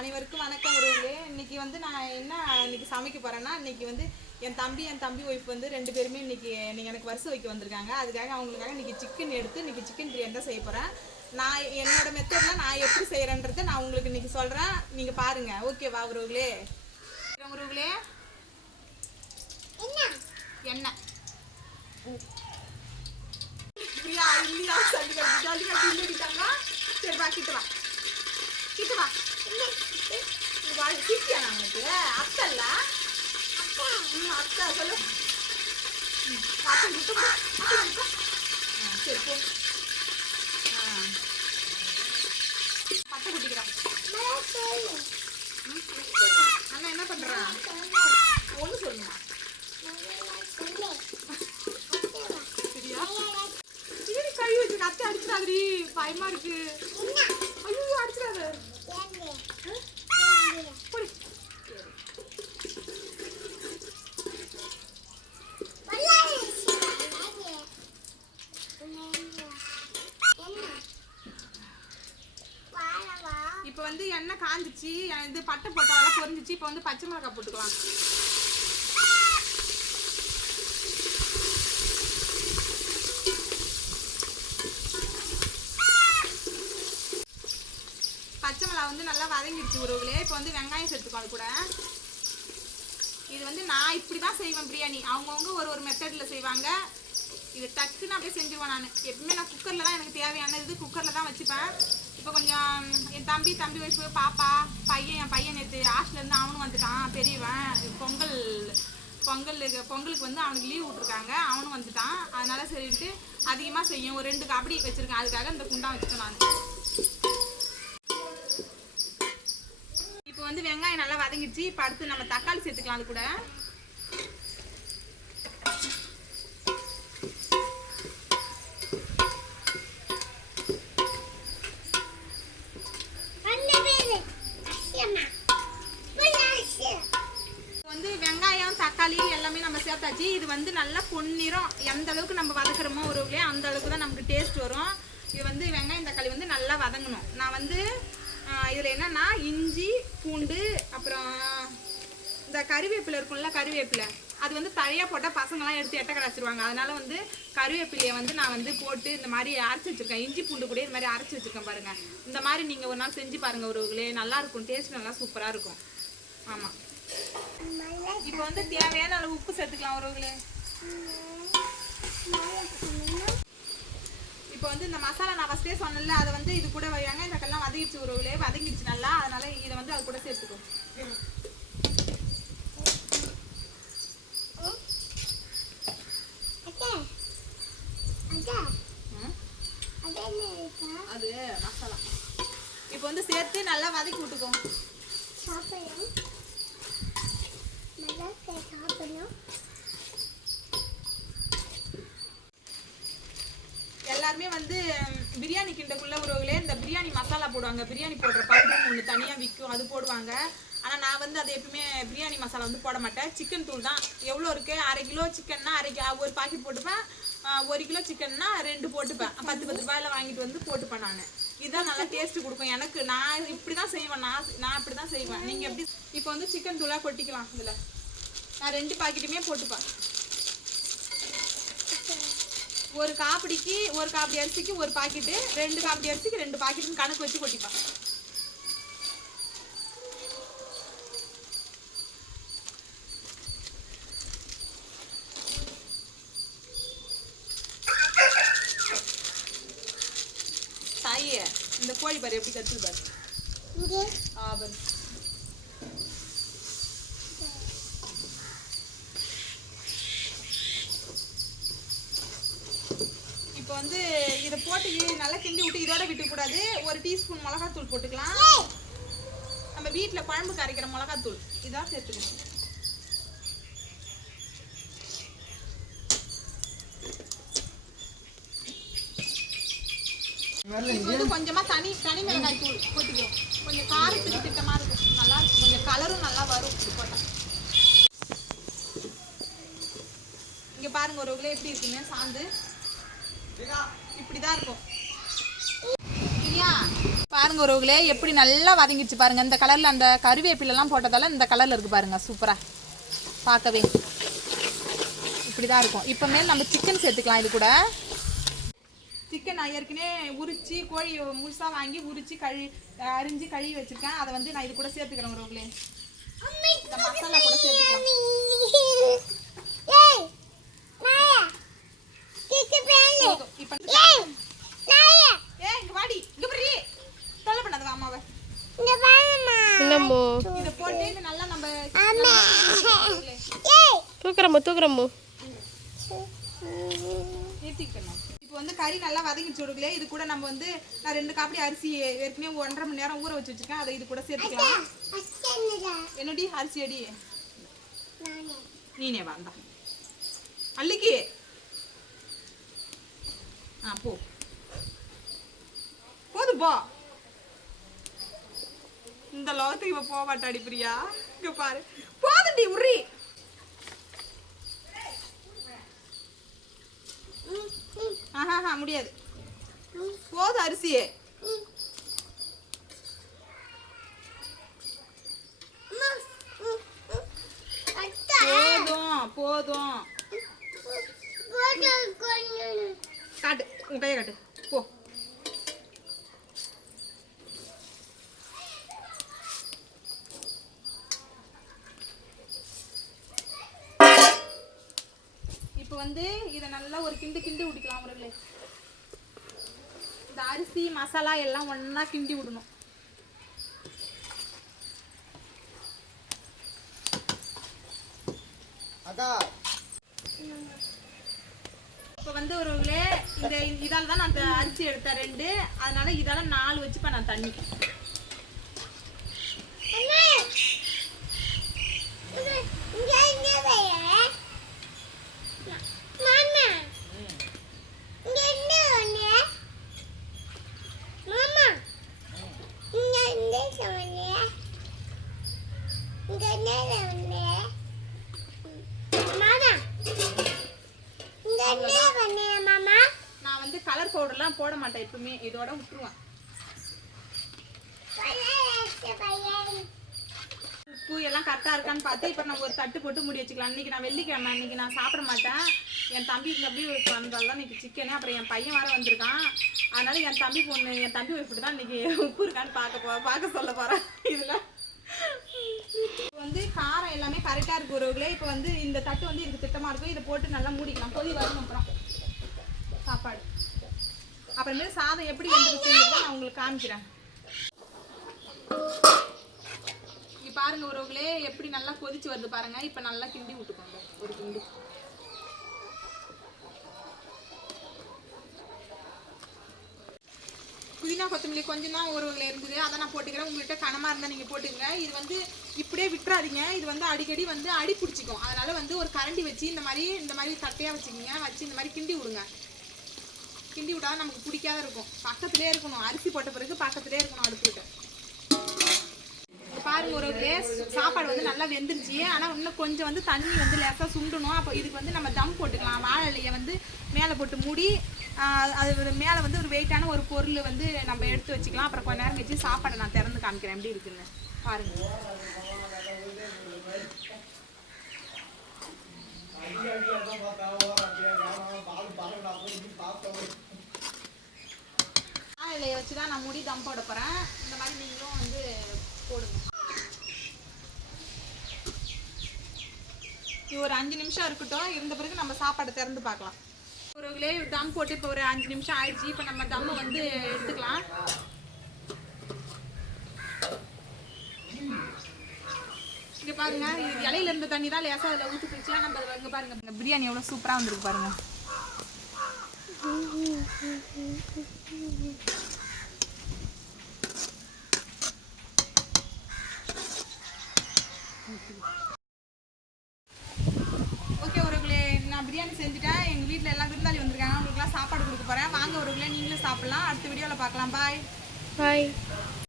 அனைவருக்கும் வணக்கம் உறவுகளே. இன்னைக்கு வந்து நான் என்ன இன்னைக்கு சமைக்க போறேன்னா இன்னைக்கு வந்து என் தம்பி என் தம்பி ஒய்ஃப் வந்து ரெண்டு பேருமே இன்னைக்கு இன்னைக்கு எனக்கு வருஷம் வைக்க வந்திருக்காங்க. அதுக்காக அவங்களுக்காக இன்னைக்கு சிக்கன் எடுத்து இன்னைக்கு சிக்கன் பிரியாணி தான் செய்ய போறேன். நான் என்னோட மெத்தட்ல நான் எப்படி செய்யறேன்றதை நான் உங்களுக்கு இன்னைக்கு சொல்றேன். நீங்க பாருங்க. ஓகேவா உறவுகளே? உறவுகளே. எண்ணெய் இல்லையா? கட்டி சல்லி கட்டி இல்லைட்டாங்க சரி சொல்லு சரி போ. பட்டை குட்டிக்கிறான் அண்ணா என்ன? பண்றான் ஒண்ணு சொல்லுமா கை வச்சு அத்தை அடிச்சிடாதடி பயமா இருக்கு ஐயோ அடிச்சிடாத போடி இப்போ வந்து எண்ணெய் காஞ்சிச்சு இது பட்டை போட்டாலாம் பொரிஞ்சிச்சு இப்போ வந்து பச்சை மிளகாய் போட்டுக்கலாம். பச்சை மிளகா வந்து நல்லா வதங்கிடுச்சு உறவுகளே. இப்போ வந்து வெங்காயம் சேர்த்துக்கோ அது கூட. இது வந்து நான் இப்படி தான் செய்வேன் பிரியாணி. அவங்கவுங்க ஒரு ஒரு மெத்தடில் செய்வாங்க. இது டக்குன்னு அப்படியே செஞ்சுருவேன் நான். எப்பவுமே நான் குக்கரில் தான் எனக்கு தேவையான இது குக்கரில் தான் வச்சுப்பேன். இப்போ கொஞ்சம் என் தம்பி தம்பி ஒய்ஃபு பாப்பா பையன் என் பையன் நேற்று ஹாஸ்டல்லேருந்து அவனும் வந்துட்டான் பெரியவன். பொங்கல் பொங்கலுக்கு பொங்கலுக்கு வந்து அவனுக்கு லீவ் விட்ருக்காங்க அவனும் வந்துட்டான். அதனால சரின்ட்டு அதிகமாக செய்யும். ஒரு ரெண்டு கபடி வச்சுருக்கேன். அதுக்காக இந்த குண்டா வச்சுட்டேன் நான். இப்போ வந்து வெங்காயம் நல்லா வதங்கிடுச்சு. இப்போ அடுத்து நம்ம தக்காளி சேர்த்துக்கலாம் அது கூட. எந்த அளவுக்கு நம்ம வதக்குறோமோ உறவுகளே அந்த அளவுக்கு தான் நமக்கு டேஸ்ட் வரும். இது வந்து வெங்காயம் தக்காளி வந்து நல்லா வதங்கணும். நான் வந்து இதில் என்னன்னா இஞ்சி பூண்டு அப்புறம் இந்த கறிவேப்பிலை இருக்கும்ல கறிவேப்பிலை அது வந்து தழையாக போட்டால் பசங்களாம் எடுத்து எட்ட கடாச்சிருவாங்க அதனால வந்து கறிவேப்பிலையை வந்து நான் வந்து போட்டு இந்த மாதிரி அரைச்சி வச்சிருக்கேன். இஞ்சி பூண்டு கூட இது மாதிரி அரைச்சி வச்சிருக்கேன் பாருங்க. இந்த மாதிரி நீங்கள் ஒரு நாள் செஞ்சு பாருங்க உறவுகளே நல்லா இருக்கும். டேஸ்ட் நல்லா சூப்பராக இருக்கும். ஆமாம் இப்போ வந்து தேவையான அளவு உப்பு சேர்த்துக்கலாம் உறவுகளே இப்போ வந்து இந்த மசாலா நான் ஃபஸ்ட்டே சொன்னேன்ல அதை வந்து இது கூட வையாங்க. இந்த கல்லாம் வதங்கிடுச்சு உறவுகளே வதங்கிடுச்சு நல்லா. அதனால இதை வந்து அது கூட சேர்த்துக்கோ. ம்? அது மசாலா. இப்போ வந்து சேர்த்து நல்லா வதக்கி விட்டுக்கோ. வந்து பிரியாணி கிண்டக்குள்ள உறவுகளே இந்த பிரியாணி மசாலா போடுவாங்க. பிரியாணி போடுற பவுடர் ஒன்று தனியாக விற்கும் அது போடுவாங்க. ஆனால் நான் வந்து அதை எப்பவுமே பிரியாணி மசாலா வந்து போட மாட்டேன். சிக்கன் தூள் தான். எவ்வளோ இருக்கு? அரை கிலோ சிக்கன்னா அரை ஒரு பாக்கெட் போட்டுப்பேன். ஒரு கிலோ சிக்கன்னா ரெண்டு போட்டுப்பேன். பத்து பத்து ரூபாயில வாங்கிட்டு வந்து போட்டுப்பேன் நான். இதுதான் நல்லா டேஸ்ட் கொடுக்கும். எனக்கு நான் இப்படி தான் செய்வேன். நான் நான் இப்படி தான் செய்வேன். நீங்கள் எப்படி இப்போ வந்து சிக்கன் தூளாக கொட்டிக்கலாம் இதில். நான் ரெண்டு பாக்கெட்டுமே போட்டுப்பேன். ஒரு காப்பிடிக்கு ஒரு காப்பி அரிசிக்கு ஒரு பாக்கெட்டு ரெண்டு காப்பி அரிசிக்கு ரெண்டு பாக்கெட்டுன்னு கணக்கு வச்சு கொட்டிப்பேன். தாயே இந்த கோழி பாரு எப்படி கத்துது பாரு. ஆ பாரு இப்போ வந்து இதை போட்டு இ- நல்லா கிண்டி விட்டு இதோட விட்டுக்கூடாது. ஒரு டீஸ்பூன் மிளகாத்தூள் போட்டுக்கலாம். நம்ம வீட்டில் குழம்புக்கு அரைக்கிற மிளகாத்தூள். இதான் சேர்த்துக்கணும். வந்து கொஞ்சமா தனி தனி மிளகாய் தூள் போட்டுக்கோ கொஞ்சம் காரத்துக்கு திட்டமா இருக்கும். நல்லா இருக்கும். கொஞ்சம் கலரும் நல்லா வரும். போட்டா. இங்க பாருங்க ஒரு எப்படி இருக்குன்னு சாந்து. இப்படிதான் இருக்கும். பாருங்க உறவுகளே எப்படி நல்லா வதங்கிடுச்சு பாருங்க. இந்த கலர்ல அந்த கருவேப்பிலெல்லாம் போட்டதால இந்த கலர்ல இருக்கு பாருங்க சூப்பரா பார்க்கவே. இப்படிதான் இருக்கும். இப்போ மேல் நம்ம சிக்கன் சேர்த்துக்கலாம் இது கூட. சிக்கன் நான் ஏற்கனவே உரிச்சு கோழி முழுசாக வாங்கி உரிச்சு கழி அரிஞ்சு கழுவி வச்சிருக்கேன். அதை வந்து நான் இது கூட சேர்த்துக்கிறேன் உறவுகளே. இந்த மசாலா கூட சேர்த்துக்கலாம் போதும். இப்ப ஏய் இங்க வாடி இங்க பாரு தொல்லை பண்ணாத வா அம்மாவை ஏற்றிக்கணும் இப்போ வந்து கறி நல்லா வதங்கிச்சு விடுங்களே இது கூட நம்ம வந்து நான் ரெண்டு காப்படி அரிசி ஏற்கனவே ஒன்றரை மணி நேரம் ஊற வச்சு வச்சிருக்கேன். அதை இது கூட சேர்த்துக்கலாம். என்னடி? அரிசி அடி? நீனே. வாந்தா அள்ளிக்கு ஆ போ. போதும் போ. இந்த லோகத்துக்கு இவ போக மாட்டாடி பிரியா. இங்க பாரு. போதுண்டி உரி ஆஹா முடியாது. போதும் அரிசியே. போதும் போதும். காட்டு உன் கையை காட்டு. போ. வந்து இதை நல்லா ஒரு கிண்டு கிண்டி விட்டுக்கலாம் அவர்களே. இந்த அரிசி மசாலா எல்லாம் ஒண்ணா கிண்டி விடணும். இப்போ வந்து ஒருவர்களே இந்த இதால தான் நான் அரிசி எடுத்தேன் ரெண்டு. அதனால இதால நாலு வச்சுப்பேன் நான் தண்ணி நான் வந்து கலர் பவுடர்லாம் போட மாட்டேன் எப்பவுமே இதோட விட்டுருவேன். உப்பு எல்லாம் கரெக்டாக இருக்கான்னு பார்த்து இப்போ நம்ம ஒரு தட்டு போட்டு முடி வச்சுக்கலாம். இன்றைக்கி நான் வெள்ளிக்கிழமை இன்னைக்கு நான் சாப்பிட மாட்டேன். என் தம்பி தம்பி வந்தால் தான் இன்றைக்கி சிக்கனு அப்புறம் என் பையன் வர வந்திருக்கான். அதனால என் தம்பி பொண்ணு என் தம்பி ஒய்ஃபு தான் இன்றைக்கி உப்பு இருக்கான்னு பார்க்க போ பார்க்க சொல்ல போகிறேன் இதில். இப்போ வந்து காரம் எல்லாமே கரெக்டாக இருக்கு ஒருவர்களே இப்போ வந்து இந்த தட்டு வந்து இதுக்கு திட்டமாக இருக்கும். இதை போட்டு நல்லா மூடிக்கலாம். கொதி வரணும் அப்புறம். சாப்பாடு. அப்புறமேல சாதம் எப்படி வந்துருக்குங்கிறத நான் உங்களுக்கு காமிக்கிறேன். இங்க பாருங்க உறவுகளே எப்படி நல்லா கொதிச்சு வருது பாருங்க. இப்ப நல்லா கிண்டி விட்டுக்கோங்க. ஒரு கிண்டி. புதினா கொத்தமல்லி கொஞ்சம் தான் உறவுகள் இருந்தது அதை நான் போட்டுக்கிறேன். உங்கள்கிட்ட கனமா இருந்தா நீங்க போட்டுக்கங்க. இது வந்து இப்படியே விட்டுறாதீங்க. இது வந்து அடிக்கடி வந்து அடி பிடிச்சிக்கும். அதனால வந்து ஒரு கரண்டி வச்சு இந்த மாதிரி இந்த மாதிரி தட்டையாக வச்சுக்கிங்க. வச்சு இந்த மாதிரி கிண்டி விடுங்க. கிண்டி விட்டா நமக்கு பிடிக்காத இருக்கும். பக்கத்துலேயே இருக்கணும். அரிசி போட்ட பிறகு பக்கத்துலேயே இருக்கணும் அடுப்புக்கிட்ட. பாருங்க ஒரு கேஸ் சாப்பாடு வந்து நல்லா வெந்துருச்சு. ஆனால் இன்னும் கொஞ்சம் வந்து தண்ணி வந்து லேசாக சுண்டணும். அப்போ இதுக்கு வந்து நம்ம தம் போட்டுக்கலாம். வாழை இலையை வந்து மேலே போட்டு மூடி அது மேலே வந்து ஒரு வெயிட்டான ஒரு பொருள் வந்து நம்ம எடுத்து வச்சுக்கலாம். அப்புறம் கொஞ்ச நேரம் கழிச்சு சாப்பாடை நான் திறந்து காமிக்கிறேன். எப்படி இருக்குன்னு. பாருங்க. வாழை இலையை வச்சு தான் நான் முடி தம் போட போகிறேன் இந்த மாதிரி நீங்களும் வந்து போடுங்க. இது ஒரு அஞ்சு நிமிஷம் இருக்கட்டும். இருந்த பிறகு நம்ம சாப்பாடை திறந்து பார்க்கலாம். ஒருகளே தம் போட்டு இப்போ ஒரு அஞ்சு நிமிஷம் ஆயிடுச்சு. இப்போ நம்ம தம்மை வந்து எடுத்துக்கலாம். இங்கே பாருங்க இது இலையில இருந்த தண்ணி தான் லேசாக அதில் ஊற்றி பிடிச்சா நம்ம அதில் வந்து பாருங்க. இந்த பிரியாணி எவ்வளோ சூப்பராக வந்துருக்கு பாருங்க ஓகே ஒருங்களே நான் பிரியாணி செஞ்சுட்டேன் எங்கள் வீட்டில் எல்லாம் விருந்தாளி வந்திருக்காங்க அவங்களுக்குலாம் சாப்பாடு